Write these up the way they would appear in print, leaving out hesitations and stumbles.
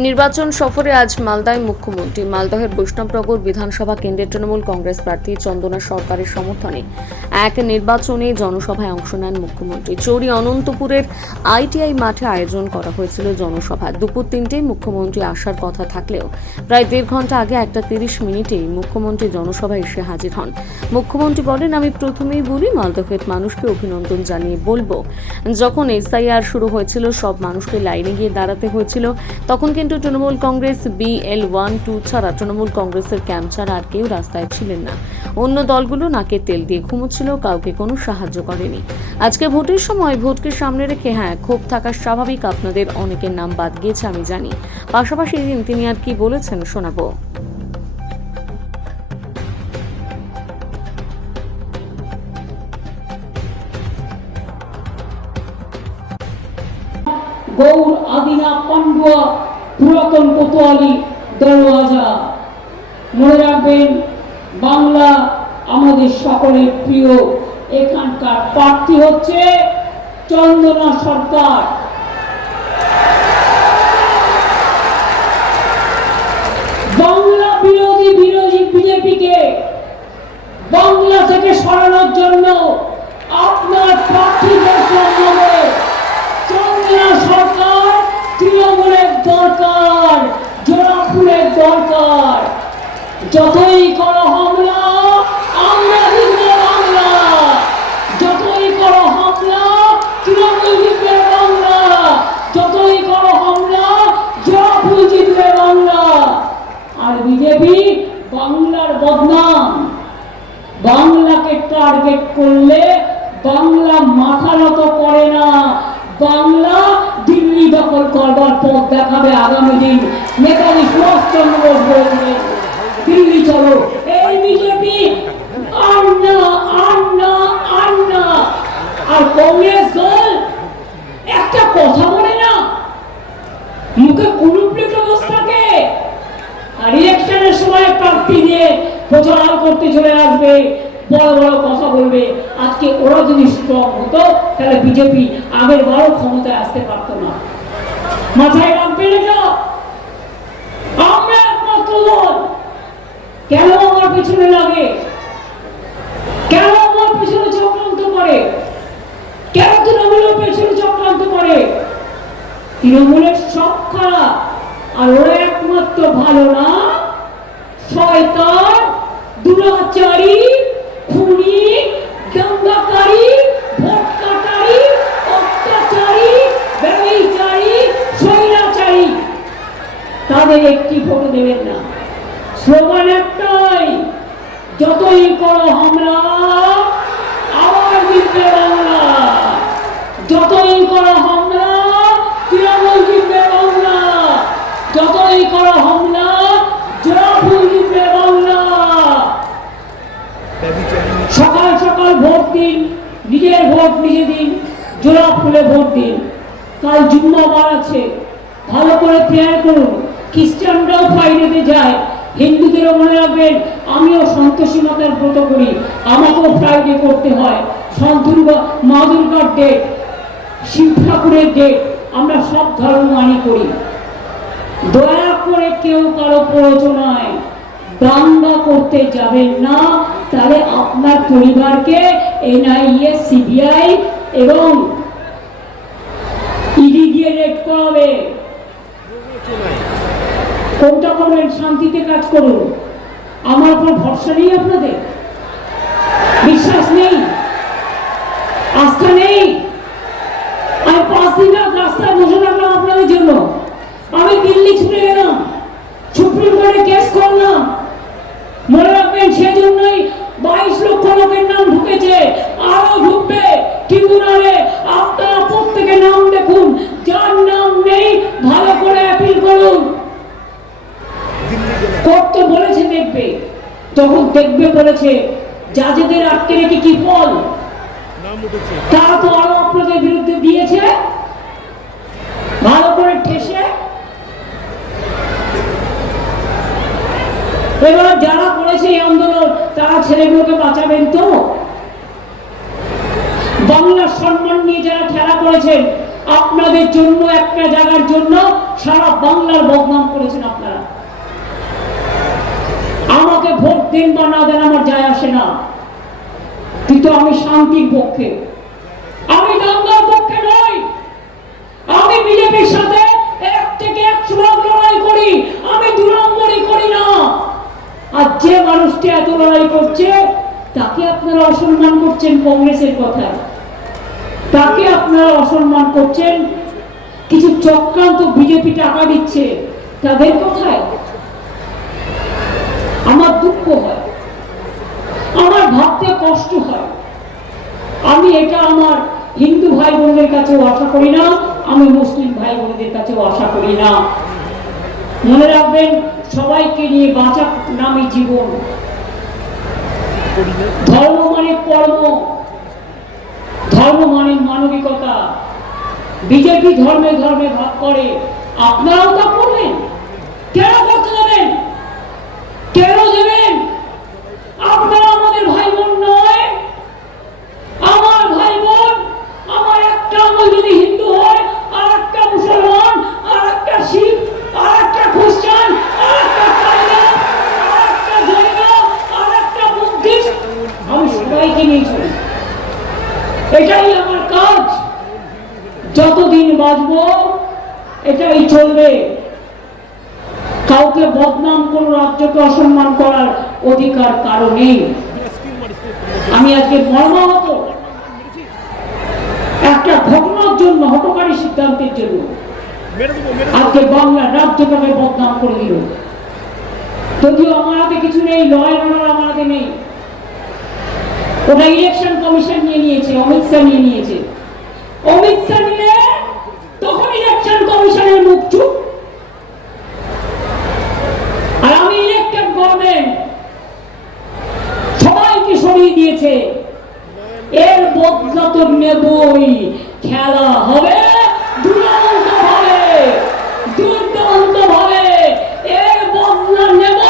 নির্বাচন সফরে আজ মালদায় মুখ্যমন্ত্রী। মালদহের বৈষ্ণবনগর বিধানসভা কেন্দ্রের তৃণমূল কংগ্রেস প্রার্থী চন্দনা সরকারের সমর্থনে এক নির্বাচনী জনসভায় অংশ নেন মুখ্যমন্ত্রী। চৌরি অনন্তপুরের আইটিআই মাঠে আয়োজন করা হয়েছিল জনসভা। দুপুর 3টায় মুখ্যমন্ত্রী আসার কথা থাকলেও প্রায় 1.5 ঘন্টা আগে 1:30 মুখ্যমন্ত্রী জনসভায় এসে হাজির হন। মুখ্যমন্ত্রী বলেন, আমি প্রথমেই বলি, মালদহের মানুষকে অভিনন্দন জানিয়ে বলবো, যখন এসআইআর শুরু হয়েছিল সব মানুষকে লাইনে গিয়ে দাঁড়াতে হয়েছিল। তখন কিন্তু তৃণমূল কংগ্রেস BL-1-2 ছাড়া তৃণমূল কংগ্রেসের ক্যাম্প ছাড়া আর কেউ রাস্তায় ছিলেন না। অন্য দলগুলো নাকে তেল দিয়ে ঘুমোচ্ছিল, কাউকে কোনো সাহায্য করেনি। আজকে ভোটের সময় ভোটকে সামনে রেখে ক্ষোভ থাকা স্বাভাবিক, আপনাদের অনেকের নাম বাদ গিয়েছে আমি জানি। পাশাপাশি তিনি আর কি বলেছেন শোনাবো। গৌর আদিনা পান্ডুয়া পুরাতন কোতোয়ালি দরওয়াজা। মনে রাখবেন, বাংলা আমাদের সকলের প্রিয়। এখানকার প্রার্থী হচ্ছে চন্দনা সরকার। বাংলা বিরোধী বিজেপিকে বাংলা থেকে সরানোর জন্য আপনার প্রার্থীদের জন্য চন্দনা সরকার তৃণমূলের দরকার, জোড়াফুলের দরকার। যতই করো হামলা আমরা জিতবে বাংলা, যতই করো হামলা তৃণমূল জিতবে বাংলা, যতই করো হামলা জোড়াফুল জিতবে বাংলা। আর বিজেপি বাংলার বদনাম। বাংলাকে টার্গেট করলে বাংলা মাথা নত করে না, বাংলা দিল্লি দখল করবার পথ দেখাবে আগামী দিন। নেতাজি সুভাষচন্দ্র বোস বলবেন, দিল্লি চলো। এই বিজেপি আর না, আর না, আর না। আর কংগ্রেস দল একটা কথা বলে না, মুখে কুলুপ্লিত অবস্থাকে। আর ইলেকশনের সময় প্রার্থী দিয়ে প্রচার করতে চলে আসবে, বড় বড় কথা বলবে। আজকে ওরা যদি স্ট্রং হতো তাহলে বিজেপি আগের বারও ক্ষমতায় আসতে পারত না। মাথায় রাখবে না, আমরা একমাত্র দল। কেন আমার পেছনে লাগে? কেন আমার পেছনে চক্রান্ত করে? কেন তৃণমূলের পেছনে চক্রান্ত করে? তৃণমূলের সব খারাপ, আর ওরা একমাত্র ভালো না। শয়তান, দুরাচারী, খুনি, দাঙ্গাকারী, ভোট কাটারি, অত্যাচারী, ব্যভিচারী, স্বৈরাচারী। তাদের একটি ভোট দেবেন না। স্লোগান একটাই, যতই করো হামলা আবার জিতবে বাংলা, যতই করো হামলা তৃণমূল জিতবে বাংলা, যতই করো হামলা জোড়াফুল জিতবে বাংলা। সকাল সকাল ভোট দিন, নিজের ভোট নিজে দিন, জোড়াফুলে ভোট দিন। কাল জুম্মাবার আছে, ভালো করে প্রেয়ার করুন। খ্রিস্টানরাও ফ্রাইডেতে যায়, হিন্দুদেরও মনে রাখবেন, আমিও সন্তোষী মাতার ব্রত করি, আমাকেও ফ্রাইডে করতে হয়। মা দুর্গার ডেট, শিব ঠাকুরের ডেট, আমরা সব ধর্ম মানি করি। দয়া করে কেউ কারো প্ররোচনায় দাঙ্গা করতে যাবেন না, তাহলে আপনার পরিবারকে NIA, CBI এবং ইডি দিয়ে রেড করাবে। কোনটা করবেন? শান্তিতে কাজ করুন। আমার উপর ভরসা নেই, আপনাদের বিশ্বাস নেই, আস্থা নেই। আমি 5 দিন রাস্তায় বসে থাকলাম আপনাদের জন্য। আমি দিল্লি ছুটে গেলাম, সুপ্রিম কোর্টে কেস করলাম। মনে রাখবেন, সেজন্যই 22 লক্ষ লোকের নাম ঢুকেছে, আরো ঢুকবে ট্রিবিউনালে। আপনারা প্রত্যেকের নাম দেখুন, যার নাম নেই ভালো করে অ্যাপিল করুন। কোর্ট তো বলেছে দেখবে, যখন দেখবে বলেছে, জাজেদের আটকে রেখে কি ফল? তারা তো আরো আপনাদের বিরুদ্ধে দিয়েছে, ভালো করে ঠেসে। এবার যারা করেছে এই আন্দোলন, তারা ছেলেগুলোকে বাঁচাবেন তো? বাংলার সম্মান নিয়ে যারা খেলা করেছেন আপনাদের জন্য একটা জায়গার জন্য সারা বাংলার বদনাম করেছেন আপনারা। আমাকে ভোট দেন বা না দেন আমার যায় আসে না, কিন্তু আমি শান্তির পক্ষে, আমি দাঙ্গার পক্ষে নই। আমি বিজেপির সাথে 1 থেকে 100 ভাগ লড়াই করি, আমি 2 নম্বরই করি না। আর যে মানুষটি এত লড়াই করছে তাকে আপনারা অসম্মান করছেন কংগ্রেসের কথা, তাকে আপনারা অসম্মান করছেন। কিছু চক্রান্ত বিজেপি টাকা দিচ্ছে তাদের কথায় আমার দুঃখ হয়, আমার ভাবতে কষ্ট হয়। আমি এটা আমার হিন্দু ভাই বোনদের কাছেও আশা করি না, আমি মুসলিম ভাই বোনদের কাছেও আশা করি না। মনে রাখবেন, সবাইকে নিয়ে বাঁচা নামে জীবন। ধর্ম মানে কর্ম, ধর্ম মানে মানবিকতা। বিজেপি ধর্মে ধর্মে ভাগ করে, আপনারাও তা করবেন। কেন করতে দেবেন? কেন দেবেন? আপনারা আমাদের ভাই বোন নয়? আমার ভাই বোন, আমার একটা আঙ্গুল যদি হিন্দু হয়, আর একটা মুসলমান, আর একটা শিখ, আর একটা খ্রিস্টান, আর একটা কালিদাস, আর একটা জৈন, আর একটা বুদ্ধিস্ট, আমি সবাইকে নিয়ে চলি। এটাই আমার কাজ। যতদিন বাঁচবো এটাই চলবে। কাউকে বদনাম কোন রাজ্যকে অসম্মান করার অধিকার কারো নেই। আমি আজকে মর্মাহত একটা ঘটনার জন্য, হঠকারী সিদ্ধান্তের জন্য আজকে বাংলা রাজ্যটাকে বদনাম করে দিল। যদিও আমার হাতে কিছু নেই, লয়ের আমার হাতে নেই, ওটা ইলেকশন কমিশন নিয়ে নিয়েছে, অমিত শাহ নিয়ে নিয়েছে। অমিত শাহ নিলে তখন ইলেকশন কমিশনের মুখ চুপ। আর আমি ইলেকটেড গভর্নমেন্ট সবাইকে সরিয়ে দিয়েছে। এর বদলা তো নেবই, খেলা হবে দুর্দান্ত ভাবে, দুর্দান্ত ভাবে। এর বদলা নেব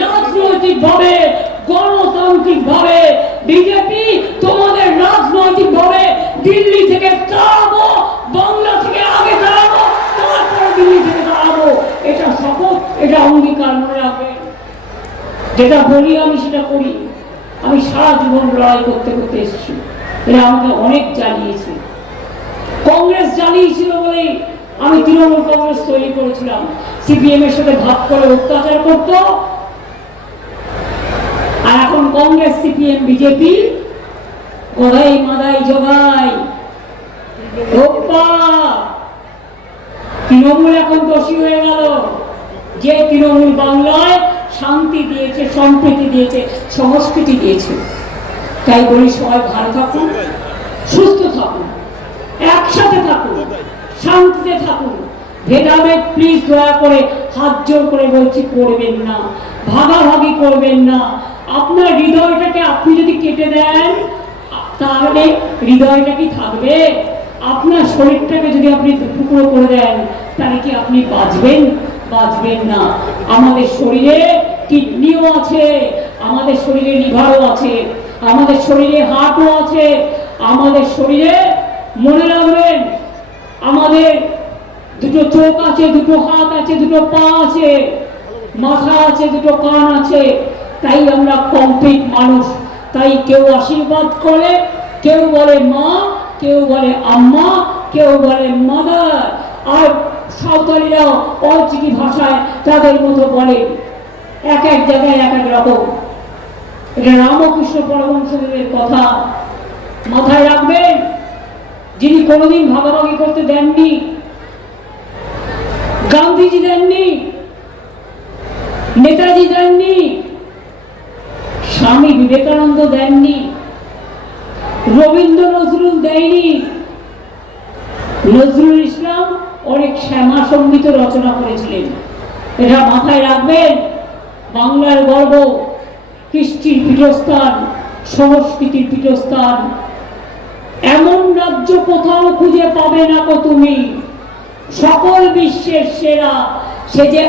রাজনৈতিক ভাবে, গণতান্ত্রিক ভাবে। বিজেপি তোমাদের রাজনৈতিক ভাবে দিল্লি থেকে তাড়াবো, বাংলা থেকে আগে তাড়াবো, তারপরে দিল্লি থেকে তাড়াবো। এটা শপথ, এটা অঙ্গীকার, মনে রাখবে। যেটা বলি আমি সেটা করি। আমি সারা জীবন লড়াই করতে করতে এসেছি। এরা আমাকে অনেক জ্বালিয়েছে। কংগ্রেস জ্বালিয়েছিল বলেই আমি তৃণমূল কংগ্রেস তৈরি করেছিলাম। সিপিএম এর সাথে ভাগ করে অত্যাচার করত। আর এখন কংগ্রেস, সিপিএম, বিজেপি গদাই মাদাই জগাই। তৃণমূল এখন দোষী হয়ে গেল। যে তৃণমূল বাংলায় শান্তি দিয়েছে, সম্প্রীতি দিয়েছে, সংস্কৃতি দিয়েছে। তাই বলি, সবাই ভালো থাকুন, সুস্থ থাকুন, একসাথে থাকুন, শান্তিতে থাকুন। ভেদাভেদ প্লিজ দয়া করে হাত জোর করে বলছি করবেন না, ভাগাভাগি করবেন না। আপনার হৃদয়টাকে আপনি যদি কেটে দেন তাহলে হৃদয়টা কি থাকবে? আপনার শরীরটাকে যদি আপনি টুকরো করে দেন তাহলে কি আপনি বাঁচবেন? বাঁচবেন না। আমাদের শরীরে কিডনিও আছে, আমাদের শরীরে লিভারও আছে, আমাদের শরীরে হার্টও আছে, আমাদের শরীরে, মনে রাখবেন, আমাদের দুটো চোখ আছে, দুটো হাত আছে, দুটো পা আছে, মাথা আছে, দুটো কান আছে। তাই আমরা কমপ্লিট মানুষ। তাই কেউ আশীর্বাদ করে, কেউ বলে মা, কেউ বলে আম্মা, কেউ বলে মাদার। আর সাঁওতালিরাও অলচিকি ভাষায় তাদের মতো বলে। এক এক জায়গায় এক এক রকম। এটা রামকৃষ্ণ পরমহংসদেবের কথা, মাথায় রাখবেন। যিনি কোনোদিন ভাগাভাগি করতে দেননি, গান্ধীজি দেননি, নেতাজি দেননি, স্বামী বিবেকানন্দ দেননি, রবীন্দ্র নজরুল দেয়নি। নজরুল ইসলাম অনেক শ্যামা সঙ্গীত রচনা করেছিলেন। এটা মাথায় রাখবেন। বাংলার গর্ব, কৃষ্টির পীঠস্থান, সংস্কৃতির পীঠস্থান। এমন রাজ্য কোথাও খুঁজে পাবে না কো তুমি, সকল বিশ্বের সেরা। সে যে